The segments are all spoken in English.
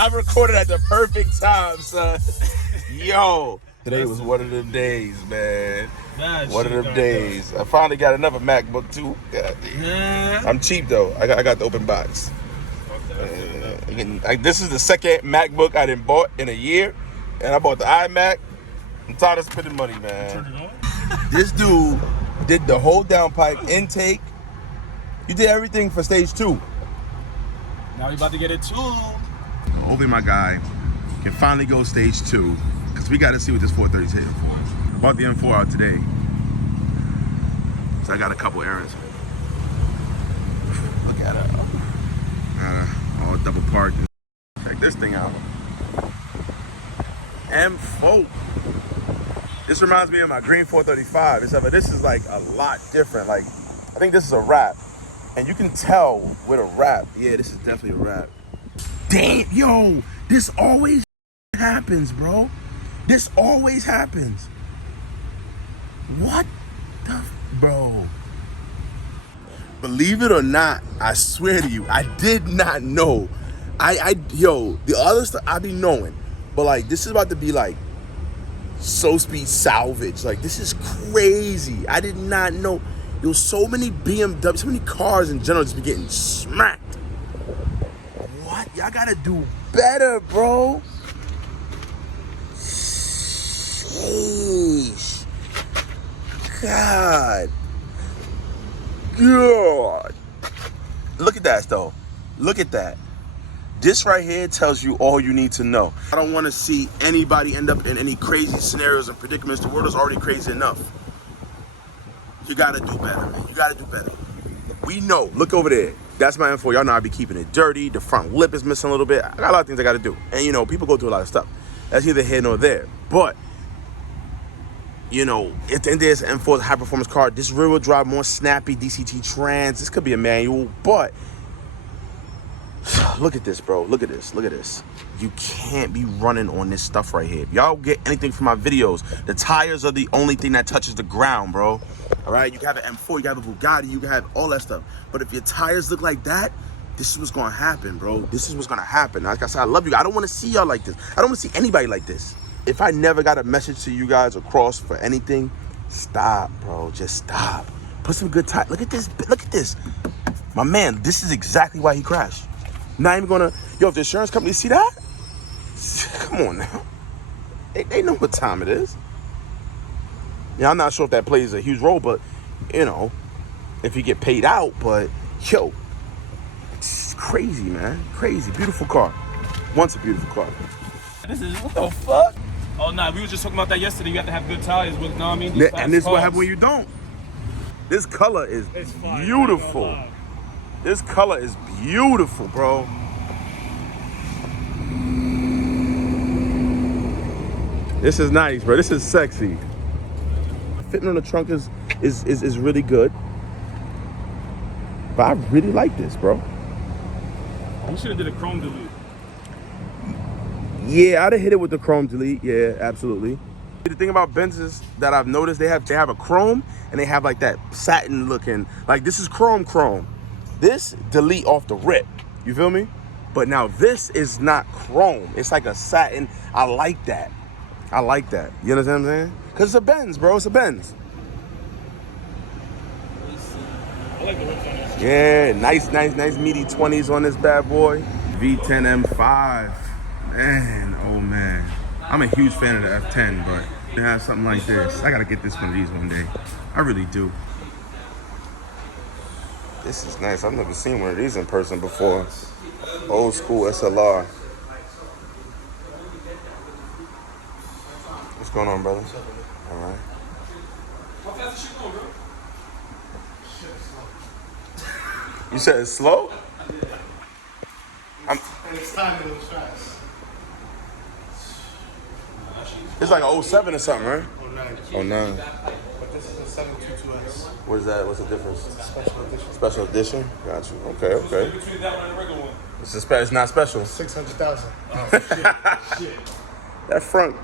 I recorded at the perfect time, son. Yo. Today was one of them days, man. One of them days. I finally got another MacBook too. Yeah. I'm cheap though. I got the open box. This is the second MacBook I done bought in a year, and I bought the iMac. I'm tired of spending money, man. Turn it on. This dude did the whole downpipe intake. You did everything for stage 2. Now we about to get it tuned. Hopefully my guy can finally go stage 2, because we got to see what this 430 is hitting for. I bought the M4 out today, so I got a couple errands. Look at her. All double parked. Check this thing out. M4. This reminds me of my green 435. This is like a lot different. Like, I think this is a wrap. And you can tell with a wrap. Yeah, this is definitely a wrap. Damn, yo, this always happens, bro. This always happens. What the, bro? Believe it or not, I swear to you, I did not know. Yo, the other stuff I be knowing, but like, this is about to be like so speed salvage. Like, this is crazy. I did not know. There was so many BMW, so many cars in general just be getting smacked. What? Y'all gotta do better, bro. Sheesh. God. Look at that, though. Look at that. This right here tells you all you need to know. I don't want to see anybody end up in any crazy scenarios and predicaments. The world is already crazy enough. You gotta do better, man. You gotta do better. We know. Look over there. That's my info. Y'all know I be keeping it dirty. The front lip is missing a little bit. I got a lot of things I gotta do. And you know, people go through a lot of stuff. That's neither here nor there. But, you know, at the end of this, M4 is a high performance car. This rear wheel drive, more snappy, DCT trans. This could be a manual, but look at this, bro. Look at this. Look at this. You can't be running on this stuff right here. If y'all get anything from my videos, the tires are the only thing that touches the ground, bro. All right? You can have an M4, you can have a Bugatti, you can have all that stuff. But if your tires look like that, this is what's going to happen, bro. This is what's going to happen. Like I said, I love you. I don't want to see y'all like this. I don't want to see anybody like this. If I never got a message to you guys across for anything, stop, bro. Just stop. Put some good tires. Look at this. Look at this. My man, this is exactly why he crashed. Not even gonna, yo, if the insurance company see that, come on now. They know what time it is. Yeah, I'm not sure if that plays a huge role, but, you know, if you get paid out, but, yo, it's crazy, man. Crazy. Beautiful car. Once a beautiful car. This is, what the fuck? Oh, nah, we was just talking about that yesterday. You have to have good tires with, know what I mean? And this is what happens when you don't. This color is beautiful. This color is beautiful, bro. This is nice, bro. This is sexy. Fitting on the trunk is really good. But I really like this, bro. You should have did a chrome delete. Yeah, I'd have hit it with the chrome delete. Yeah, absolutely. The thing about Benzes that I've noticed, they have a chrome and they have like that satin looking, like this is chrome. This delete off the rip, you feel me? But now this is not chrome. It's like a satin. I like that. I like that. You understand what I'm saying? Because it's a Benz, bro. It's a Benz. I like the rims on this. Yeah, nice meaty 20s on this bad boy. V10 M5. Man, oh man. I'm a huge fan of the F10, but to have something like this, I gotta get this one of these one day. I really do. This is nice. I've never seen one of these in person before. Old school SLR. What's going on, brother? All right. How fast is she going, bro? You said it's slow? And it's time it was fast. It's like an 07 or something, right? 09. 09. But this is a 722S. What is that? What's the difference? Special edition. Special edition? Got you. Okay. Between that one and the regular one. It's not special. 600,000. Oh, shit. That front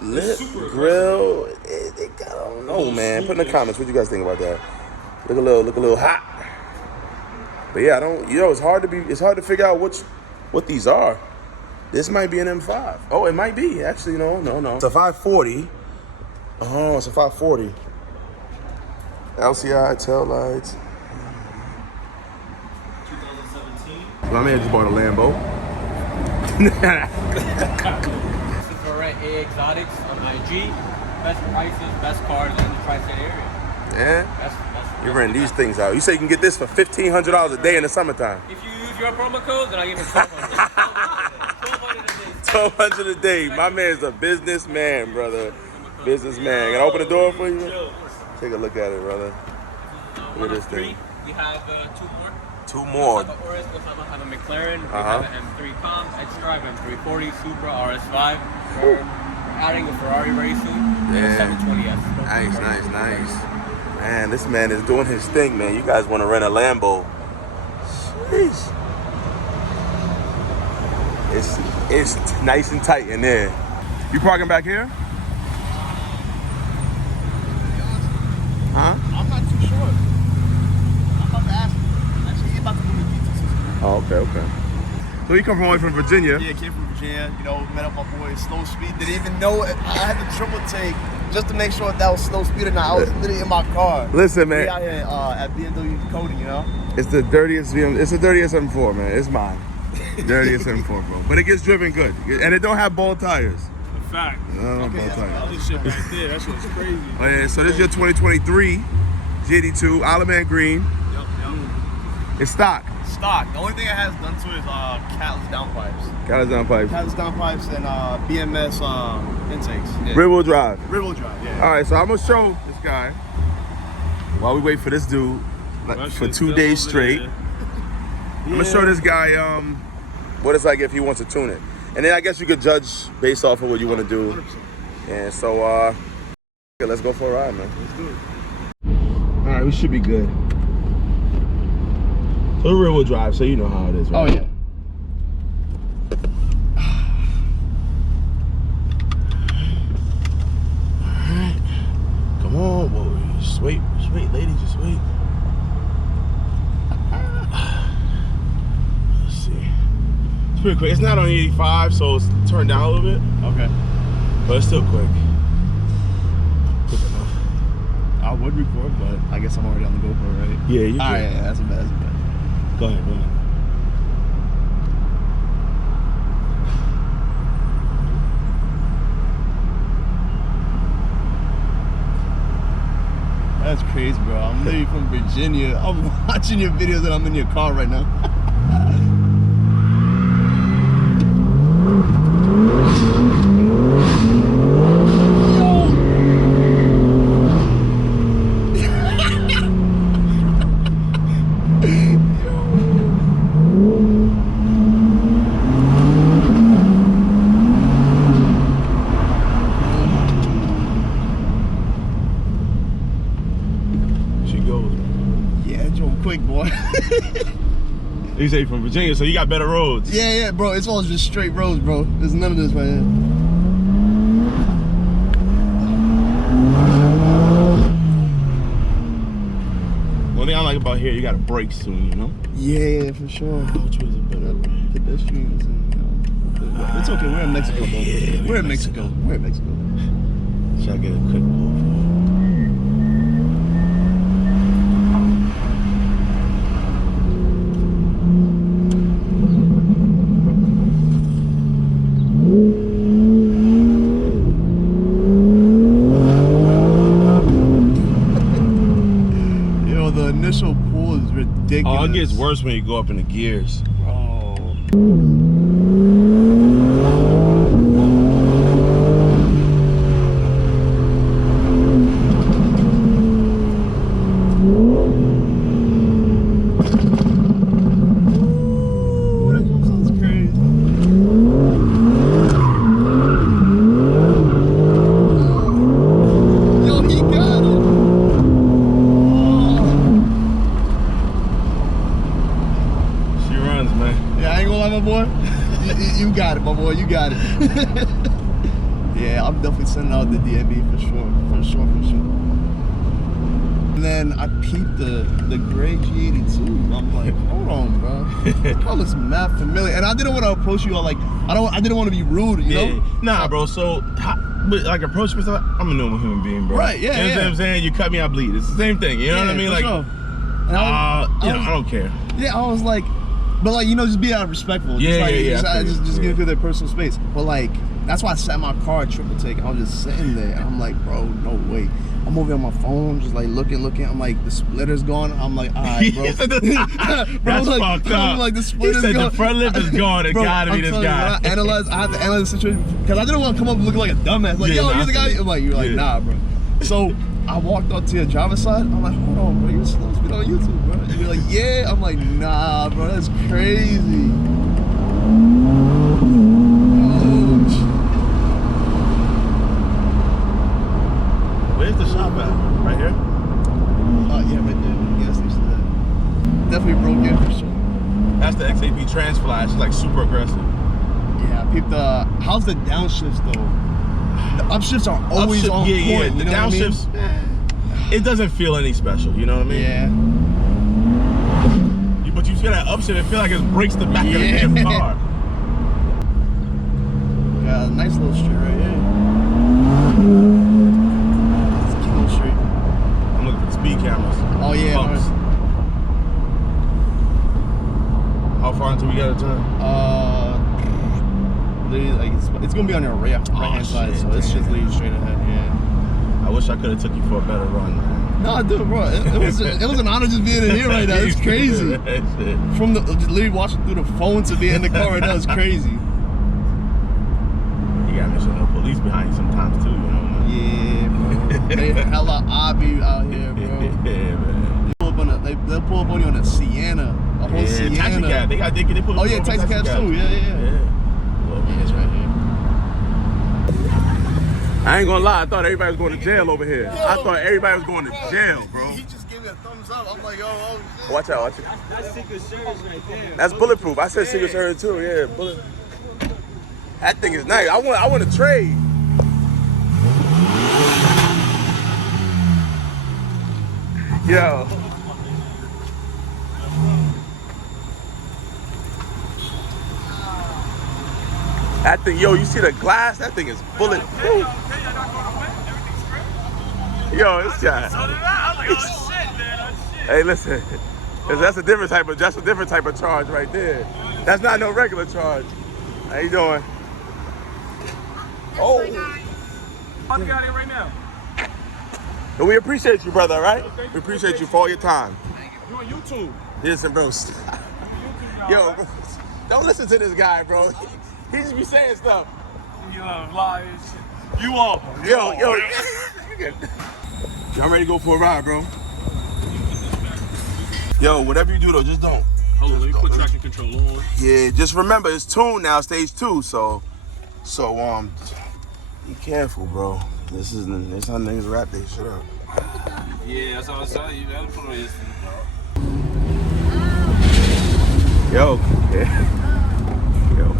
lip, grill, I don't know, man. Put in the comments what you guys think about that. Look a little hot. But yeah, it's hard to figure out what these are. This might be an M5. Oh, it might be. Actually, no. It's a 540. Oh, it's a 540. LCI tail lights. 2017. My man just bought a Lambo. This is for rent A Exotics on IG. Best prices, best cars in the tri-state area. Yeah? That's You rent these things out. You say you can get this for $1,500 a day in the summertime. If you use your promo code, then I give you 1200. 1,200 a day. My man's a businessman, brother. Businessman. Can I open the door for you? Take a look at it, brother. Look at this thing. We have two more. Two more. We have a McLaren, we Uh-huh. have an M3 Comp, X-Drive, M340, Supra, RS5. We're adding a Ferrari racing and a Yeah. 720S. Nice. Man, this man is doing his thing, man. You guys want to rent a Lambo. Sheesh. It's nice and tight in there. You parking back here? Huh? I'm not too sure. I'm about to ask him. Actually, he's about to move the DT. Oh, okay. So you come from all the way from Virginia. Yeah, came from Virginia. You know, met up my boy, slow speed. Didn't even know it. I had the triple take just to make sure if that was slow speed or not. I was literally in my car. Listen, man. We out here at BMW coding, you know? It's the dirtiest VM. It's the dirtiest M4, man. It's mine. Dirtiest M4, bro. But it gets driven good, and it don't have ball tires. In fact, No ball tires. this shit back there, that shit was crazy. Oh, yeah, so this is your 2023 GD2 Alaman Green. Yep. It's stock. Stock. The only thing it has done to it is catless downpipes. California pipes. Catless downpipes and BMS intakes. Yeah. Rear-wheel drive. Rear-wheel drive, yeah. All right, so I'm gonna show this guy while we wait for this dude for 2 days straight. I'm gonna show this guy what it's like if he wants to tune it, and then I guess you could judge based off of what you want to do. 100%. And so, yeah, let's go for a ride, man. Let's do it. All right, we should be good. So rear-wheel drive, so you know how it is, right? Oh, yeah. Alright. Come on, boy. Just wait, lady, just wait. Let's see. It's pretty quick. It's not on 85, so it's turned down a little bit, Okay. but it's still quick. Quick enough. I would record, but I guess I'm already on the GoPro, right? Yeah, you All right, good. yeah, that's a bad. Go ahead. That's crazy, bro. I'm literally from Virginia. I'm watching your videos and I'm in your car right now. Quick, boy. You say you're from Virginia, so you got better roads. Yeah, bro. It's all just straight roads, bro. There's none of this right here. One thing I like about here, you got to brake soon, you know? Yeah, for sure. Which was a better? Pedestrians and, it's okay. We're in Mexico, bro. Yeah, we're in Mexico. We're in Mexico. Should I get a quick pull? Initial pull is ridiculous. Oh, it gets worse when you go up in the gears. Oh. That sounds crazy. Yo, he got it. Yeah, I ain't gonna lie, my boy. You got it, my boy. You got it. Yeah, I'm definitely sending out the DMB for sure. And then then I peeped the gray G82. I'm like, hold on, bro. That looks mad familiar. And I didn't want to approach you. I didn't want to be rude, you know? Nah, bro. So, but like approach me, I'm a normal human being, bro. Right, yeah, You know what I'm saying? You cut me, I bleed. It's the same thing. You know what I mean? for Like, sure. And I don't care. Yeah, I was like, but like, you know, just be respectful. Yeah, Just give their personal space. But like, that's why I sat in my car at triple take. I was just sitting there. And I'm like, bro, no way. I'm over on my phone, just like looking. I'm like, the splitter's gone. I'm like, all right, bro. That's like, fucked up. I'm like, the splitter's he said gone. the front lip is gone. It gotta be this guy. I had to analyze the situation because I didn't want to come up looking like a dumbass. Like, yo, you're the guy. I'm like, you're like, nah, bro. So I walked up to your driver's side. I'm like, hold on, bro. You're slow speed on YouTube, bro. And you're like, yeah. I'm like, nah, bro. That's crazy. Where's the shop at? Right here? Yeah, right there. Gas station there. Definitely broke in for sure. That's the XAP Transfly. She's like super aggressive. Yeah, peep the. How's the downshifts though? The upshifts are always on point. Yeah. The you know downshifts, it doesn't feel any special. You know what I mean? Yeah. But you see that upshift, it feels like it breaks the back of the damn car. Yeah, nice little street right here. It's a cute little street. I'm looking for the speed cameras. Oh yeah. Bumps. How far until we got to turn? Literally, like it's gonna be on your right hand side, so it's just leading straight ahead. Yeah. I wish I could have took you for a better run, man. No, dude, bro, it was an honor just being in here right now. It's crazy. From just literally watching through the phone to be in the car right now is crazy. You gotta make sure no police behind you sometimes too, you know? Yeah, bro. They hella obby out here, bro. Yeah, man. They'll pull up on you on a Sienna, a whole Sienna. Taxi cab. They put. Oh yeah, taxi cabs too. Yeah. Yeah, it's right here. I ain't gonna lie, I thought everybody was going to jail over here. I thought everybody was going to jail, bro. He just gave me a thumbs up. I'm like, yo, oh shit. Watch out. That's Secret Service right there. That's bulletproof. I said Secret Service too, yeah. Bullet. That thing is nice. I want to trade. Yo. That thing, yo, you see the glass? That thing is bulletproof. Yo, this guy. Hey, listen. That's a different type of charge right there. That's not no regular charge. How you doing? Oh. I'm out here right now. But we appreciate you, brother, all right? We appreciate you for all your time. You on YouTube? Listen, bro. Yo, don't listen to this guy, bro. He just be saying stuff. You liars. You all. Yo. Y'all ready to go for a ride, bro? Yo, whatever you do though, just don't. Hold on, let me put traction control on. Yeah, just remember it's tuned now, stage 2. So be careful, bro. This how niggas wrap their shit up. Yeah, that's all I saw. You gotta put on this thing, bro. Yo,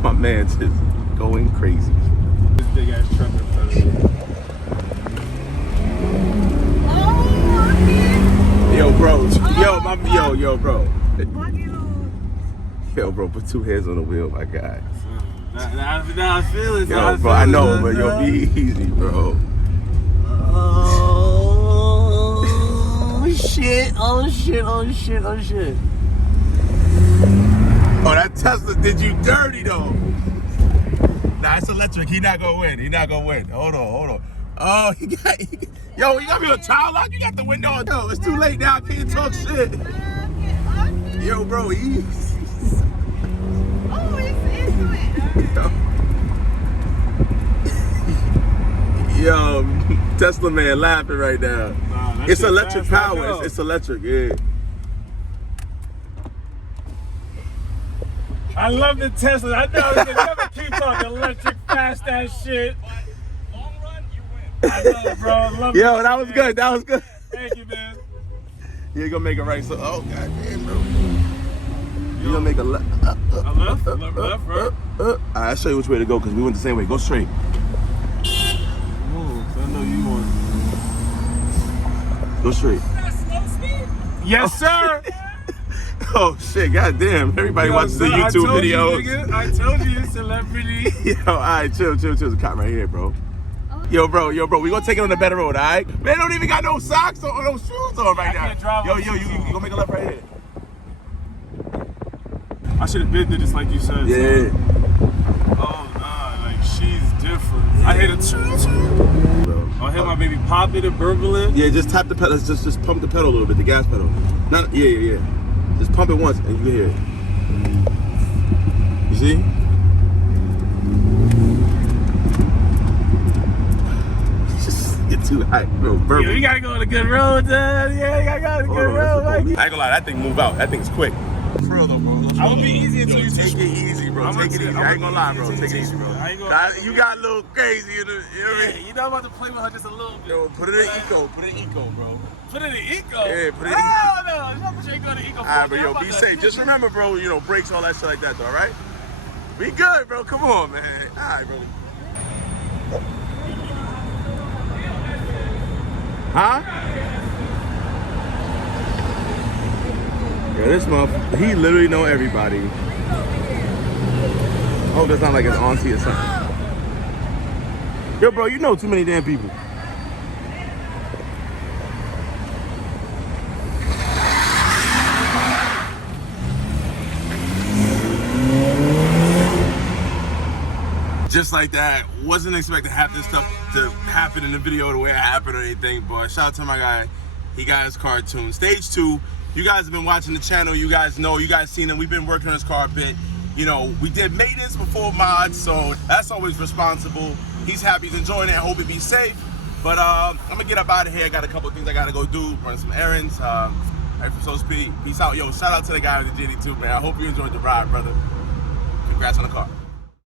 my man's just going crazy. This big ass truck in front of me. Yo, bro. Yo, bro. Yo, bro, put 2 hands on the wheel, my guy. Now I feel it. Yo, bro, I know, but yo, be easy, bro. Oh shit! Oh shit! Oh, that Tesla did you dirty, though. Nah, it's electric. He not gonna win. Hold on. Oh, yo, you got me on child lock? You got the window on. Yo, it's too late now. I can't talk shit. Yo, bro, easy. Yo, Tesla man laughing right now. Nah, it's electric power. Right It's electric, yeah. I love the Tesla. I know you can never keep talking electric fast ass shit. Long run, you win. I know, bro. I love Yo, it, that was good. Thank you, man. You're gonna make a right, so goddamn, bro. You're gonna make a left. Left, right. I'll show you which way to go because we went the same way. Go straight. Oh, I know you want. Go straight. Yes, sir. Oh shit, goddamn. Everybody Yo, watches the son, YouTube I told you, videos. nigga, I told you, celebrity. Yo, alright, chill. There's a cop right here, bro. Yo, bro, we gonna take it on the better road, alright? Man, don't even got no socks on, no shoes on right now. can't drive Yo, on you gonna make a left right here. I should have been there just like you said. Yeah. Son. Oh nah, like she's different. I hit a Bro. I hit my baby Poppy the burbling. Yeah, just tap the pedal, just pump the pedal a little bit, the gas pedal. Not, yeah. Just pump it once and you can hear it. You see? You're too high, bro. Yeah, we gotta go on a good road, Dad. Yeah, we gotta go on a good road, I Mikey. ain't gonna lie, that thing move out. That thing's quick. For real though, bro. I'm gonna be easy until you Take teach it me. easy, bro. I'm Take it gonna easy. take- I ain't gonna lie, bro. I'm gonna Take it teach easy, you. bro. I ain't gonna- You got a little crazy. You know what I Yeah, mean? you know I'm about to play with her just a little bit. Yo, put it in eco. Put it in eco, bro. Put it in eco. Yeah, put it in Oh no, you have to go to eco. Alright, but yo, be safe. Just remember, bro, you know, brakes, all that shit like that, though, alright? Be good, bro. Come on, man. Alright, bro. Huh? Yeah, this motherfucker, he literally know everybody. I hope that's not like his auntie or something. Yo, bro, you know too many damn people. Just like that, wasn't expecting half this stuff to happen in the video the way it happened or anything, but shout out to my guy. He got his car tuned. Stage 2, you guys have been watching the channel, you guys know, you guys seen him. We've been working on his car a bit. You know, we did maintenance before mods, so that's always responsible. He's happy, he's enjoying it, I hope it be safe. But I'm gonna get up out of here. I got a couple of things I gotta go do, run some errands. Right from So Speed. Peace out. Yo, shout out to the guy with the JD too, man. I hope you enjoyed the ride, brother. Congrats on the car.